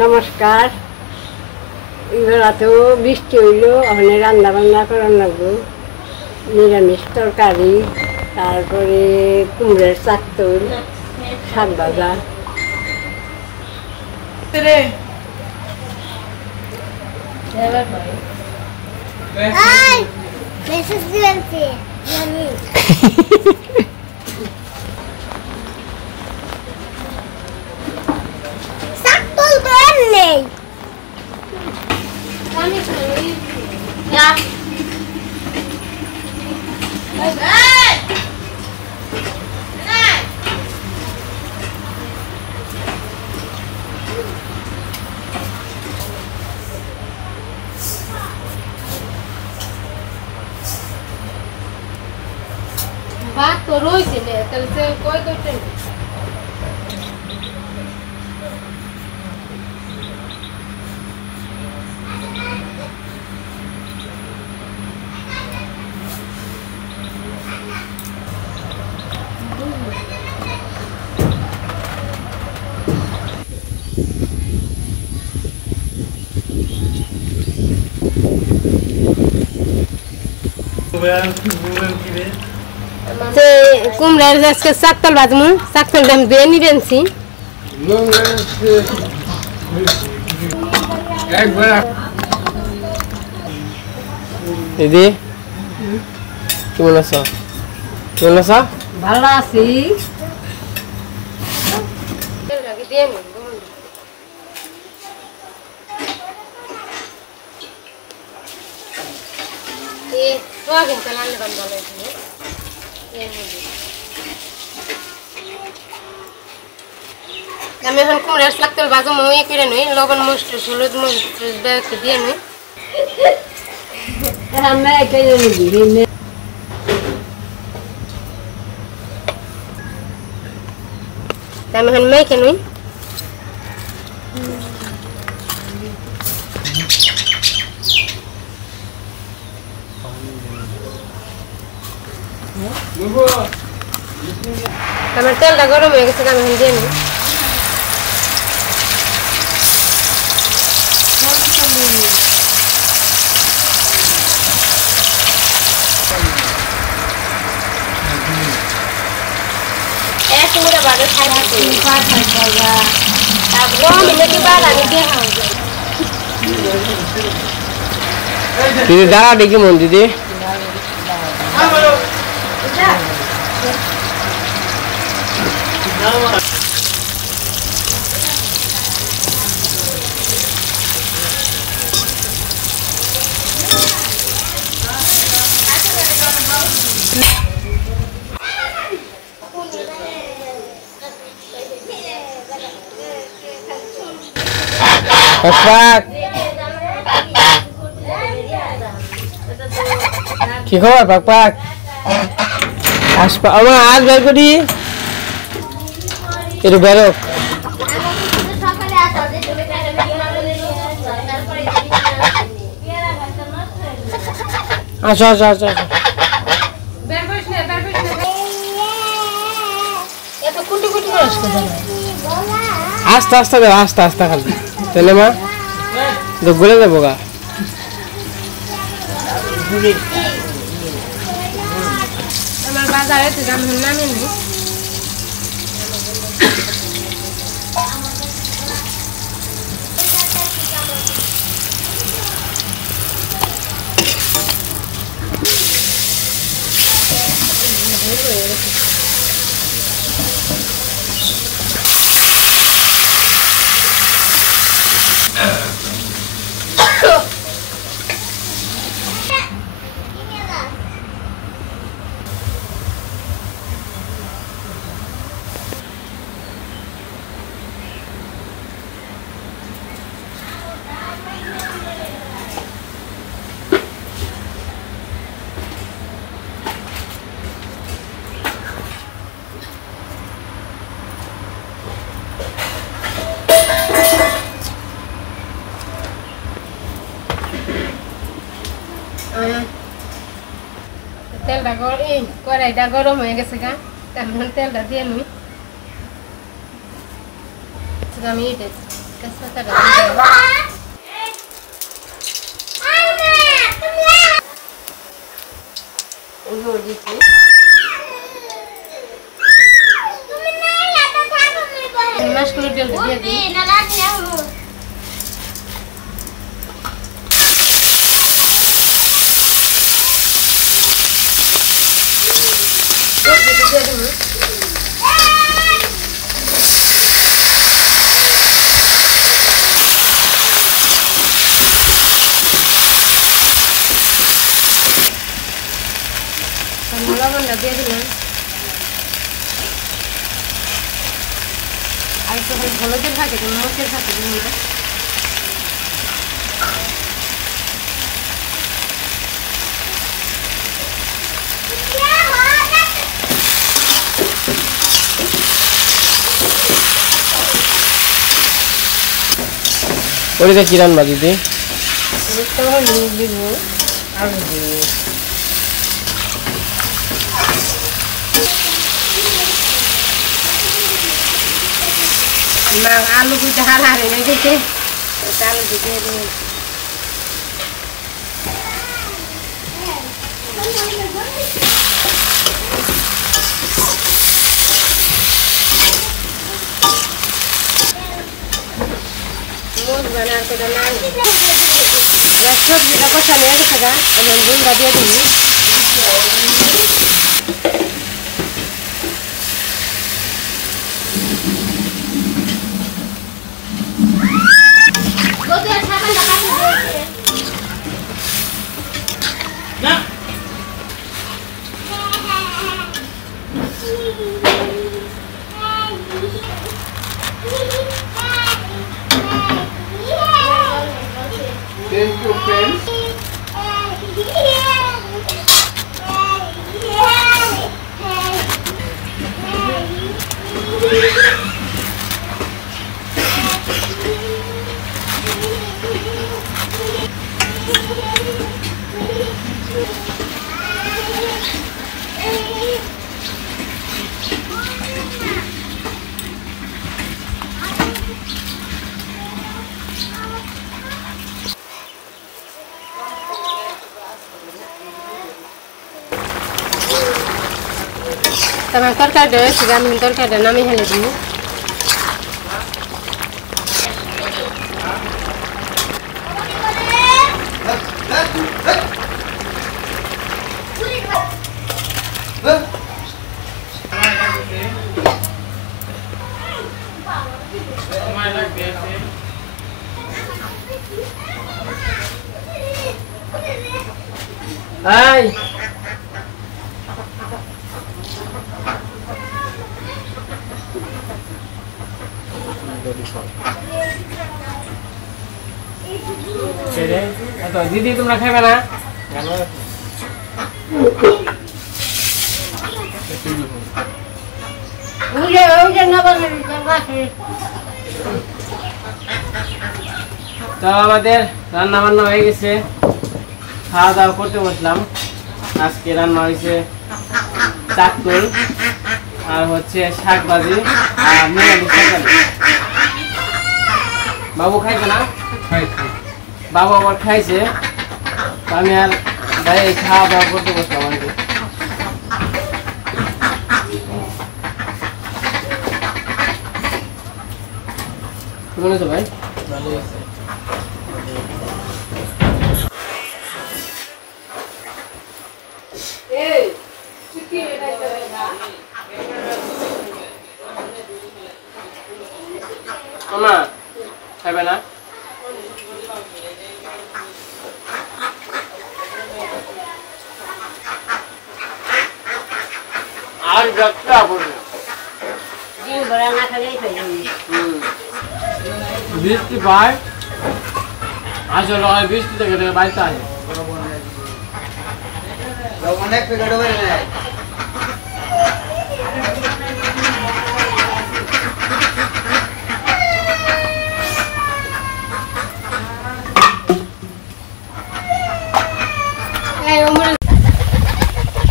নমস্কার। এবার তো বৃষ্টি হইল, ওখানে রান্না বান্না করার লাগবো। নিরামিষ তরকারি, তারপরে কুমড়ের চাকতল, শাক ভাজা। ভাত তো রয়েছে না, তাহলে সে কই করতে কুমড়ার আজকে চাকতল বাজমু, চাকতল দাম দিয়ে নিবেনছি। দিদি কেমন আছো? কেমন আছো? ভালো আছি। আমি এখন কুমড়ার চাকতল বাজমু, ই করে নই, লবণ মরিচ হলুদ মরিচ দিয়ে নই। আমি এখন মেখে নই। আমার তেলটা গরম হয়ে গেছে, আমি এখন দিয়ে নিই। দিদি দাঁড়া দেখি মন দিদি। কি খবর পাক পাক? আসবা আমার আজ বের করি একটু বেরোক। আসো আসো আসো আসো। আস্তে আস্তে দেবো, আস্তে আস্তে খালি তাহলে মা গলে যাবো গা। আমার বাজারে তো দাম নামে নি। তেলটা কড়াইটা গরম হয়ে গেছে গা, তেলটা দিয়ে নি আমি এটা তেজপাতাটা দিচ্ছি মাছগুলো তেল দিয়ে দিই লবণটা দিয়ে দিলাম আর একটু হলুদের ফাঁকে দিন মরিচের ফাঁকে দিন না ওইটা কি রান্না দিদি দিব আলু দিব না আলু কুইটা হার হারে নাই দেখে আলু দিয়ে দেবো বানার করে না সবজিটা কষা নিয়ে গেছে গা এমন গুঁড়া দিয়ে দিবি Thank you, friends. Tamang tărcade, sigam în tărcade, n-am ihale din. Ai. दीदी तुम खाइबा ना তো আমাদের রান্না বান্না হয়ে গেছে খাওয়া দাওয়া করতে বসলাম আজকে রান্না হয়েছে চাকল আর হচ্ছে শাক ভাজি আর নিরামিষ তরকারি বাবু খাইবে না বাবু আবার খাইছে আমি আর ভাই খাওয়া দাওয়া করতে বসলাম আর কি কেমন আছো ভাই ভালো আছে এই চিকি এটাই তো না মামা খাবে না আর যাত্রা বলবে জি বড় না খালেই তো বৃষ্টি ভাই আসলে ওই বৃষ্টি থেকে বাড়িতে আসে অনেক পেগাড়ো বেড়ে নেয়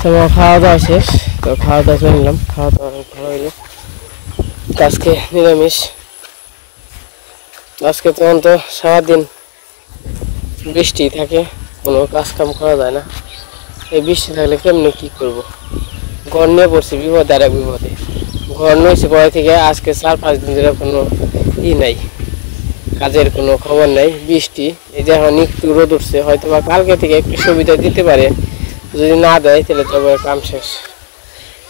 তো খাওয়া দাওয়া শেষ তো খাওয়া দাওয়া করে নিলাম খাওয়া দাওয়া ভালো হইলো আজকে নিরামিষ আজকে তো সারাদিন বৃষ্টি থাকে, কোনো কাজ কাম করা যায় না। এই বৃষ্টি থাকলে কেমনে কি করব, ঘর নিয়ে পড়ছি বিপদে আর এক বিপদে। ঘর নিয়েছি পরে থেকে আজকে 4-5 দিন ধরে কোনো নাই, কাজের কোনো খবর নাই। বৃষ্টি এই যে এখন একটু রোদ উঠছে, হয়তো বা কালকে থেকে একটু সুবিধা দিতে পারে, যদি না দেয় তাহলে তবে কাম শেষ।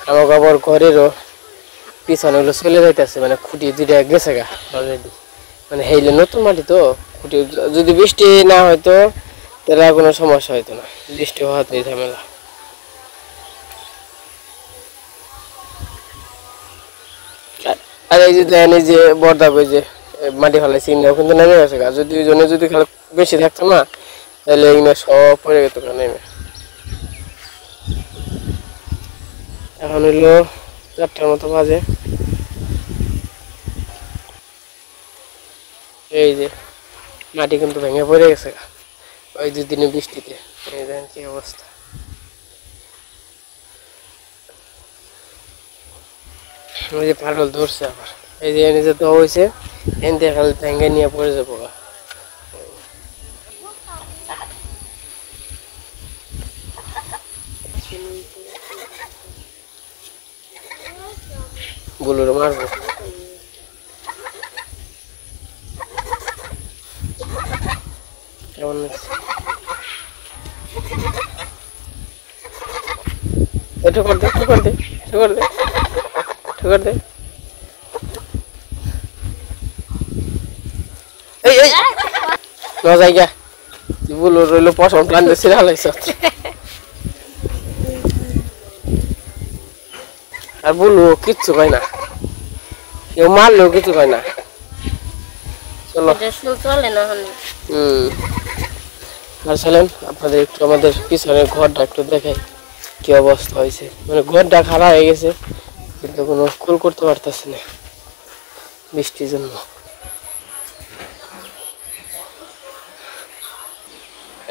আমার আবার ঘরেরও পিছনে হলো চলে যাইতেছে, মানে খুঁটি 2টা গেছে গা অলরেডি, মানে হেইলে নতুন মাটি তো খুঁটি। যদি বৃষ্টি না হয়তো তাহলে আর কোনো সমস্যা হইতো না, বৃষ্টি হওয়াতেই ঝামেলা। আর এই যে দেন এই যে বর্দা কই যে মাটি ফেলাইছি কিন্তু নেমে গেছে গা, যদি ওই জন্য যদি খালি বেশি থাকতো না তাহলে এগুলো সব পড়ে যেত নেমে। এখন হইলো 4টার মতো বাজে। এই যে মাটি কিন্তু ভেঙে পড়ে গেছে ওই 2 দিনের বৃষ্টিতে। এই দেখেন কি অবস্থা। ওই যে পাগল ধরছে আবার, এই যে নিজে তো হয়েছে এনতে খালি ভেঙে নিয়ে পড়ে যাবো। বুলুরে মারবো। কেমন একটু কর দে, একটু কর দে, একটু কর দে, একটু কর দে। এই এই না জায়গা বুলুর রইলো পছন্দ প্ল্যান দিয়ে ছিঁড়ে হালাইছ। আর বুলু কিচ্ছু কয় না, কেউ মারলেও কিছু কয় না। চলো চলে না। আর চলেন আপনাদের একটু আমাদের পিছনের ঘরটা একটু দেখাই কি অবস্থা হয়েছে। মানে ঘরটা খারাপ হয়ে গেছে কিন্তু কোনো কুল করতে পারতেছে না বৃষ্টির জন্য।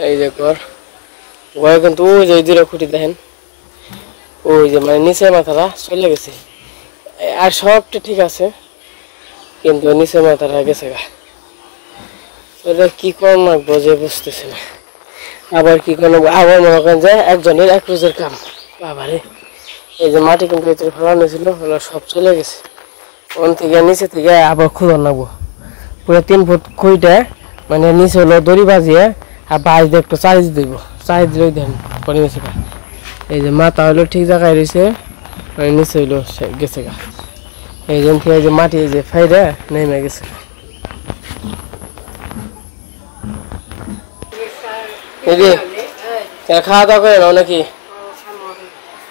এই যে ঘরে কিন্তু ওই যে 2টা খুঁটি দেখেন, ওই যে মানে নিচের মাথাটা চলে গেছে। আর সবটা ঠিক আছে কিন্তু নিচের মাথাটা গেছে গা। কি করুন লাগবো যে বুঝতেছে না। আবার কি করবো, আবার মনে করেন যে একজনের 1 রোজের কাম। বাবারে এই যে মাটি কিন্তু ভিতরে ফেলানো ছিল, সব চলে গেছে। ওখান থেকে নিচে থেকে আবার খুঁজন লাগবো পুরো 3 ফুট খুঁইটা, মানে নিচে হলো দড়ি বাজিয়ে আর বাইশ দিয়ে একটু চার্জ দিব, চার্জ দিলেই দেন পরে গেছে গা। এই যে মাথা হইলো ঠিক জায়গায় রয়েছে, মানে নিচে হইলো গেছে গা। এই জন্য থেকে যে মাটি এই যে ফাইডা নেমে গেছে। খাওয়া দাওয়া করে নাও নাকি?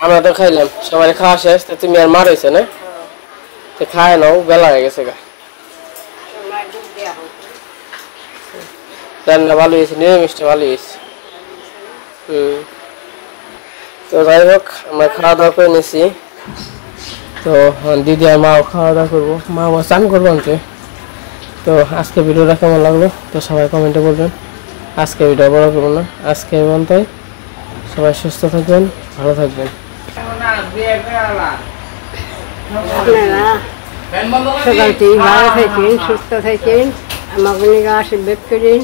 আমরা তো খাইলাম, সবাই খাওয়া শেষ। তুমি আর মার হয়েছে না, খায় নাও, বেলা হয়ে গেছে গা। রান্না ভালো হয়েছে, নিরামিষটা ভালো হয়েছে। তো যাই হোক আমরা খাওয়া দাওয়া করে নিছি। তো দিদি আর মাও খাওয়া দাওয়া করবো, মা চান করবো আমাকে। তো আজকে ভিডিওটা কেমন লাগলো তো সবাই কমেন্টে বলবেন। আজকে ভিডিও বড় করবো না, আজকে পর্যন্তই। সবাই সুস্থ থাকবেন, ভালো থাকবেন। আপনারা সকাল থেকে ভালো থাকেন, সুস্থ থাকেন, আমাকে আশীর্বাদ করেন।